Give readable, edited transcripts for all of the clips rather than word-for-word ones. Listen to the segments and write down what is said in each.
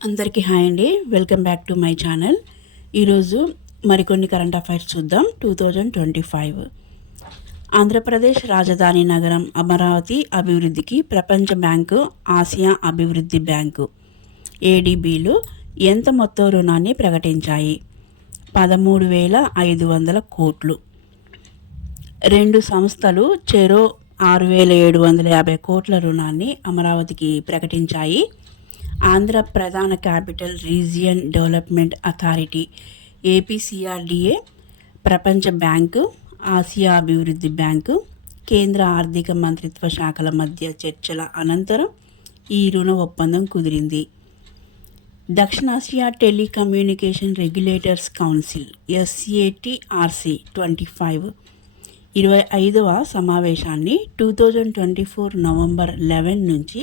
అందరికీ హాయ్ అండి. Welcome back to my channel. ఈరోజు మరికొన్ని కరెంట్ అఫైర్స్ చూద్దాం. 2025 ఆంధ్రప్రదేశ్ రాజధాని నగరం అమరావతి అభివృద్ధికి ప్రపంచ బ్యాంకు, ఆసియా అభివృద్ధి బ్యాంకు ఏడీబీలు ఎంత మొత్తం రుణాన్ని ప్రకటించాయి? 13,500 కోట్లు. రెండు సంస్థలు చెరో 6,750 కోట్ల రుణాన్ని అమరావతికి ప్రకటించాయి. ఆంధ్ర ప్రధాన capital region development authority APCRDA, ప్రపంచ బ్యాంకు, ఆసియా అభివృద్ధి బ్యాంకు, కేంద్ర ఆర్థిక మంత్రిత్వ శాఖల మధ్య చర్చల అనంతరం ఈ రుణ ఒప్పందం కుదిరింది. దక్షిణాసియా టెలికమ్యూనికేషన్ రెగ్యులేటర్స్ కౌన్సిల్ SATRC 25వ సమావేశాన్ని 2024 నవంబర్ 11 నుంచి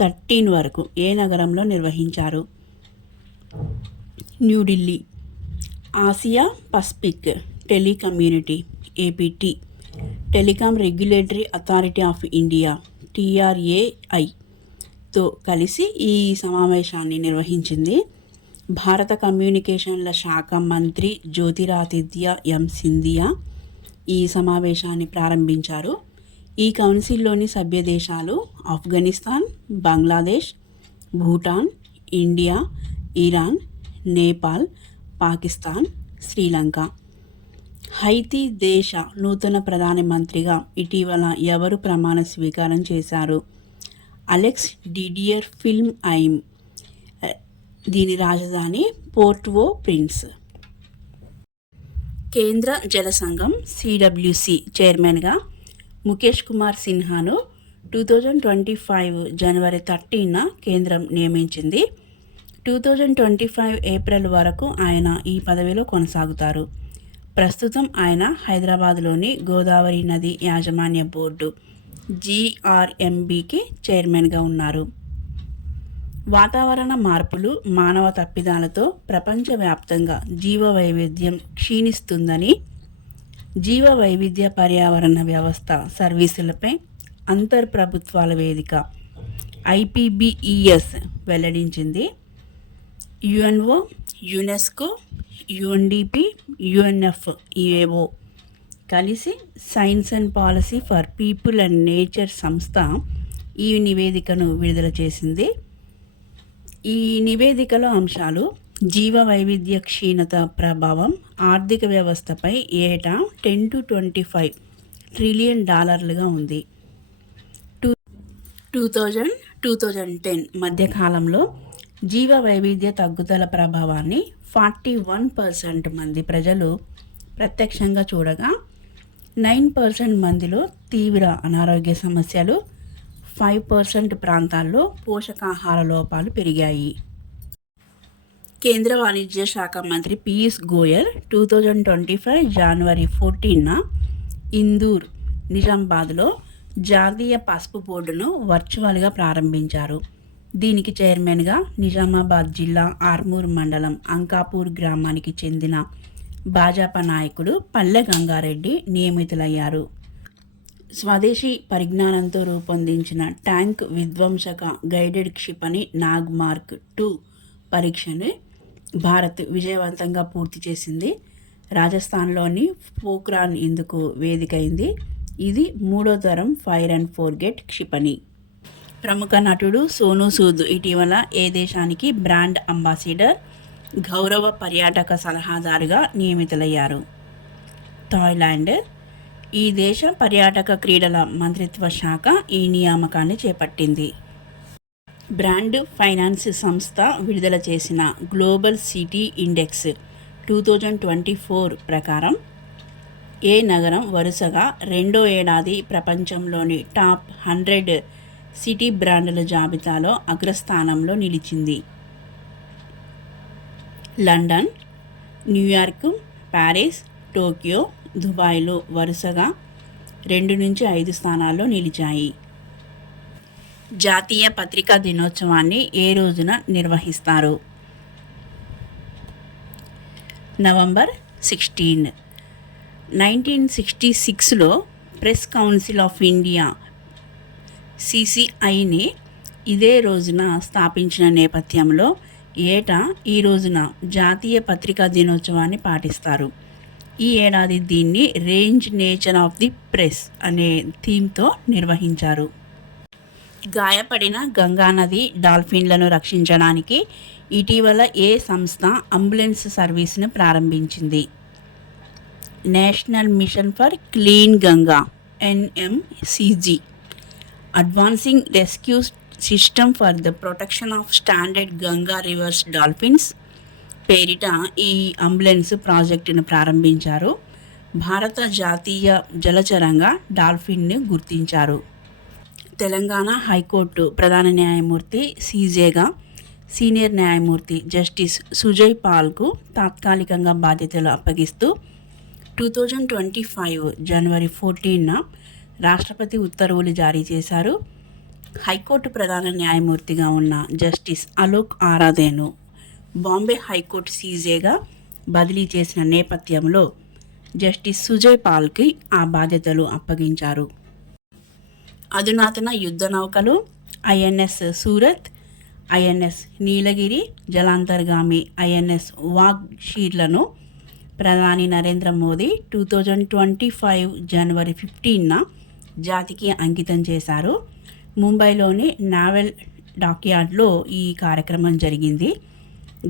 13 వరకు ఏ నగరంలో నిర్వహించారు? New Delhi. Asia Pacific Telecommunity APT Telecom Regulatory Authority of India TRAIతో కలిసి ఈ సమావేశాన్ని నిర్వహించింది. భారత కమ్యూనికేషన్ల శాఖ మంత్రి జ్యోతిరాదిత్య సింధియా ఈ సమావేశాన్ని ప్రారంభించారు. ఈ కౌన్సిల్లోని సభ్య దేశాలు ఆఫ్ఘనిస్తాన్, బంగ్లాదేశ్, భూటాన్, ఇండియా, ఇరాన్, నేపాల్, పాకిస్తాన్, శ్రీలంక. హైతీ దేశ నూతన ప్రధానమంత్రిగా ఇటీవల ఎవరు ప్రమాణ స్వీకారం చేశారు? Alex Didier film I'm. దీని రాజధాని పోర్ట్ ఓ ప్రిన్స్. కేంద్ర జల సంఘం CWC చైర్మన్గా ముఖేష్ కుమార్ సిన్హాను 2025 జనవరి 13న కేంద్రం నియమించింది. 2025 ఏప్రిల్ వరకు ఆయన ఈ పదవిలో కొనసాగుతారు. ప్రస్తుతం ఆయన హైదరాబాద్లోని గోదావరి నది యాజమాన్య బోర్డు GRMBకి చైర్మన్గా ఉన్నారు. వాతావరణ మార్పులు, మానవ తప్పిదాలతో ప్రపంచవ్యాప్తంగా జీవ వైవిధ్యం క్షీణిస్తుందని జీవ వైవిధ్య పర్యావరణ వ్యవస్థ సర్వీసులపై అంతర్ప్రభుత్వాల వేదిక IPBES వెల్లడించింది. UNO, యునెస్కో, UNDP, UNFEO కలిసి science and policy for people and nature సంస్థ ఈ నివేదికను విడుదల చేసింది. ఈ నివేదికలో అంశాలు: జీవ వైవిధ్య క్షీణత ప్రభావం ఆర్థిక వ్యవస్థపై ఏటా 10 to 25 ట్రిలియన్ డాలర్లుగా ఉంది. 2000-2010 మధ్యకాలంలో జీవ వైవిధ్య తగ్గుదల ప్రభావాన్ని 41% మంది ప్రజలు ప్రత్యక్షంగా చూడగా 9% మందిలో తీవ్ర అనారోగ్య సమస్యలు, 5% ప్రాంతాల్లో పోషకాహార లోపాలు పెరిగాయి. కేంద్ర వాణిజ్య శాఖ మంత్రి పీయూష్ గోయల్ 2025 జనవరి 14న ఇందూర్, నిజామాబాద్లో జాతీయ పసుపు బోర్డును వర్చువల్గా ప్రారంభించారు. దీనికి చైర్మన్గా నిజామాబాద్ జిల్లా ఆర్మూర్ మండలం అంకాపూర్ గ్రామానికి చెందిన భాజపా నాయకుడు పల్లె గంగారెడ్డి నియమితులయ్యారు. స్వదేశీ పరిజ్ఞానంతో రూపొందించిన ట్యాంక్ విధ్వంసక గైడెడ్ క్షిపణి నాగ్ మార్క్ 2 పరీక్షను భారత్ విజయవంతంగా పూర్తి చేసింది. రాజస్థాన్లోని పోఖ్రాన్ ఇందుకు వేదికైంది. ఇది 3వ తరం ఫైర్ అండ్ ఫోర్గెట్ క్షిపణి. ప్రముఖ నటుడు సోనూ సూద్ ఇటీవల ఏ దేశానికి బ్రాండ్ అంబాసిడర్, గౌరవ పర్యాటక సలహాదారుగా నియమితులయ్యారు? థాయిలాండ్. ఈ దేశ పర్యాటక క్రీడల మంత్రిత్వ శాఖ ఈ నియామకాన్ని చేపట్టింది. బ్రాండ్ ఫైనాన్స్ సంస్థ విడుదల చేసిన గ్లోబల్ సిటీ ఇండెక్స్ 2024 ప్రకారం ఏ నగరం వరుసగా రెండో ఏడాది ప్రపంచంలోని టాప్ 100 సిటీ బ్రాండ్ల జాబితాలో అగ్రస్థానంలో నిలిచింది? లండన్, న్యూయార్క్, ప్యారిస్, టోక్యో, దుబాయ్లో వరుసగా 2 నుంచి 5 స్థానాల్లో నిలిచాయి. జాతీయ పత్రికా దినోత్సవాన్ని ఏ రోజున నిర్వహిస్తారు? నవంబర్ 16. 1966లో ప్రెస్ కౌన్సిల్ ఆఫ్ ఇండియా CCIని ఇదే రోజున స్థాపించిన నేపథ్యంలో ఏటా ఈ రోజున జాతీయ పత్రికా దినోత్సవాన్ని పాటిస్తారు. ఈ ఏడాది దీన్ని range nature of the press అనే థీమ్తో నిర్వహించారు. గాయపడిన గంగానది డాల్ఫిన్లను రక్షించడానికి ఇటీవల ఏ సంస్థ అంబులెన్స్ సర్వీస్ను ప్రారంభించింది? National mission for clean Ganga NMCG. Advancing rescue system for the protection of standard Ganga reverse dolphins పేరిట ఈ అంబులెన్స్ ప్రాజెక్టును ప్రారంభించారు. భారత జాతీయ జలచరంగా డాల్ఫిన్ను గుర్తించారు. తెలంగాణ హైకోర్టు ప్రధాన న్యాయమూర్తి CJగా సీనియర్ న్యాయమూర్తి జస్టిస్ సుజయ్ పాల్కు తాత్కాలికంగా బాధ్యతలు అప్పగిస్తూ 2025 జనవరి 14న రాష్ట్రపతి ఉత్తర్వులు జారీ చేశారు. హైకోర్టు ప్రధాన న్యాయమూర్తిగా ఉన్న జస్టిస్ అలోక్ ఆరాధేను బాంబే హైకోర్టు CJగా బదిలీ చేసిన నేపథ్యంలో జస్టిస్ సుజయ్ పాల్కి ఆ బాధ్యతలు అప్పగించారు. అధునాతన యుద్ధ నౌకలు INS సూరత్, INS నీలగిరి, జలాంతర్గామి INS వాగ్షీర్లను ప్రధాని నరేంద్ర మోదీ 2025 జనవరి 15న జాతికి అంకితం చేశారు. ముంబైలోని నావల్ డాక్యార్డ్లో ఈ కార్యక్రమం జరిగింది.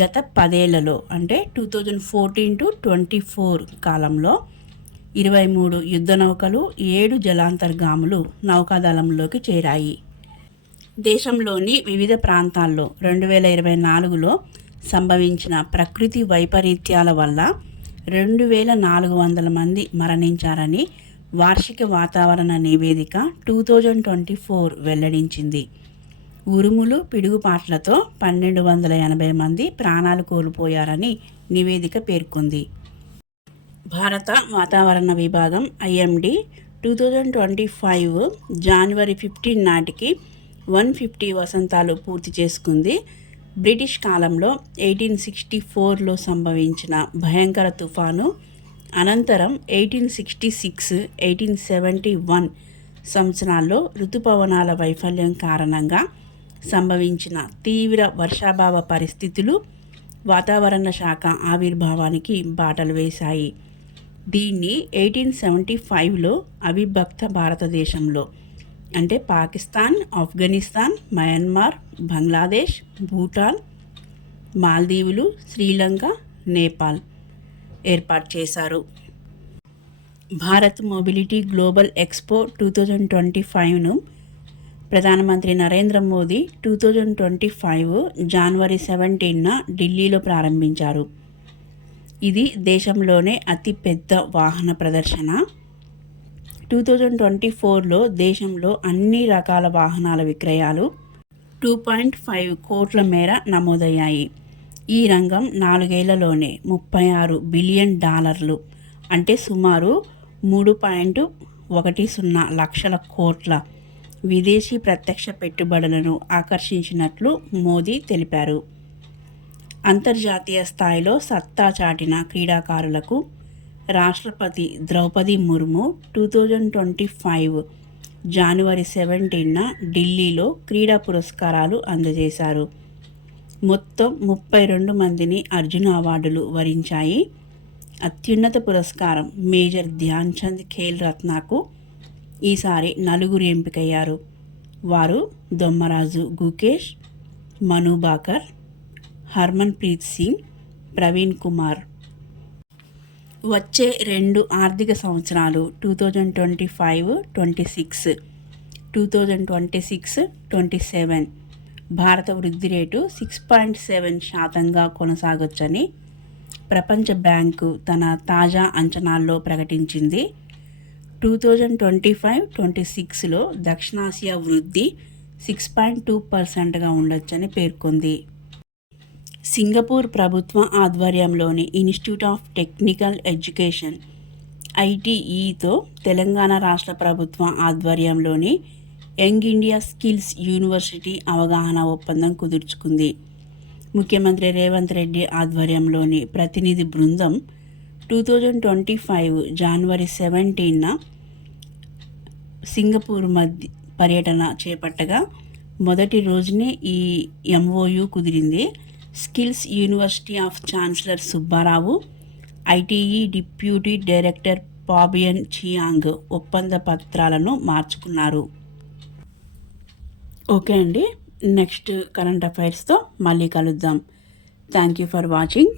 గత 10 ఏళ్లలో అంటే 2014 to 24 కాలంలో 23 యుద్ధ నౌకలు, 7 జలాంతర్గాములు నౌకాదళంలోకి చేరాయి. దేశంలోని వివిధ ప్రాంతాల్లో 2024లో సంభవించిన ప్రకృతి వైపరీత్యాల వల్ల 2400 మంది మరణించారని వార్షిక వాతావరణ నివేదిక 2024 వెల్లడించింది. ఉరుములు, పిడుగుపాట్లతో 1280 మంది ప్రాణాలు కోల్పోయారని నివేదిక పేర్కొంది. భారత వాతావరణ విభాగం IMD 2025 జనవరి 15 నాటికి 150 వసంతాలు పూర్తి చేసుకుంది. బ్రిటిష్ కాలంలో 1864లో సంభవించిన భయంకర తుఫాను అనంతరం 1866, 1871 సంవత్సరాల్లో ఋతుపవనాల వైఫల్యం కారణంగా సంభవించిన తీవ్ర వర్షాభావ పరిస్థితులు వాతావరణ శాఖ ఆవిర్భావానికి బాటలు వేశాయి. దీన్ని 1875లో అవిభక్త భారతదేశంలో అంటే పాకిస్తాన్, ఆఫ్ఘనిస్తాన్, మయన్మార్, బంగ్లాదేశ్, భూటాన్, మాల్దీవులు, శ్రీలంక, నేపాల్ ఏర్పాటు చేశారు. భారత్ మొబిలిటీ గ్లోబల్ ఎక్స్పో 2025ను ప్రధానమంత్రి నరేంద్ర మోదీ 2025 జనవరి 17న ఢిల్లీలో ప్రారంభించారు. ఇది దేశంలోనే అతిపెద్ద వాహన ప్రదర్శన. 2024లో దేశంలో అన్ని రకాల వాహనాల విక్రయాలు 2.5 కోట్ల మేర నమోదయ్యాయి. ఈ రంగం 4 ఏళ్లలోనే $36 బిలియన్ అంటే సుమారు 3.10 లక్షల కోట్ల విదేశీ ప్రత్యక్ష పెట్టుబడులను ఆకర్షించినట్లు మోదీ తెలిపారు. అంతర్జాతీయ స్థాయిలో సత్తా చాటిన క్రీడాకారులకు రాష్ట్రపతి ద్రౌపది ముర్ము 2025 జనవరి 17న ఢిల్లీలో క్రీడా పురస్కారాలు అందజేశారు. మొత్తం 32 మందిని అర్జున అవార్డులు వరించాయి. అత్యున్నత పురస్కారం మేజర్ ధ్యాన్ చంద్ ఖేల్ రత్నకు ఈసారి 4 ఎంపికయ్యారు. వారు దొమ్మరాజు గుకేష్, మను బాకర్, హర్మన్ ప్రీత్ సింగ్, ప్రవీణ్ కుమార్. వచ్చే 2 ఆర్థిక సంవత్సరాలు 2025-26, 2026-27 భారత వృద్ధి రేటు 6.7% కొనసాగొచ్చని ప్రపంచ బ్యాంకు తన తాజా అంచనాల్లో ప్రకటించింది. 2025-26లో దక్షిణాసియా వృద్ధి 6.2%గా ఉండొచ్చని పేర్కొంది. సింగపూర్ ప్రభుత్వ ఆధ్వర్యంలోని ఇన్స్టిట్యూట్ ఆఫ్ టెక్నికల్ ఎడ్యుకేషన్ ITEతో తెలంగాణ రాష్ట్ర ప్రభుత్వ ఆధ్వర్యంలోని యంగ్ ఇండియా స్కిల్స్ యూనివర్సిటీ అవగాహన ఒప్పందం కుదుర్చుకుంది. ముఖ్యమంత్రి రేవంత్ రెడ్డి ఆధ్వర్యంలోని ప్రతినిధి బృందం 2025 జనవరి 17న సింగపూర్ పర్యటన చేపట్టగా మొదటి రోజునే ఈ ఎంఓయు కుదిరింది. Skills university of chancellor Subbarao, ITE deputy director Fabian Chiang ఒప్పంద పత్రాలను మార్చుకున్నారు. ఓకే అండి, నెక్స్ట్ కరెంట్ అఫైర్స్తో మళ్ళీ కలుద్దాం. Thank you for watching.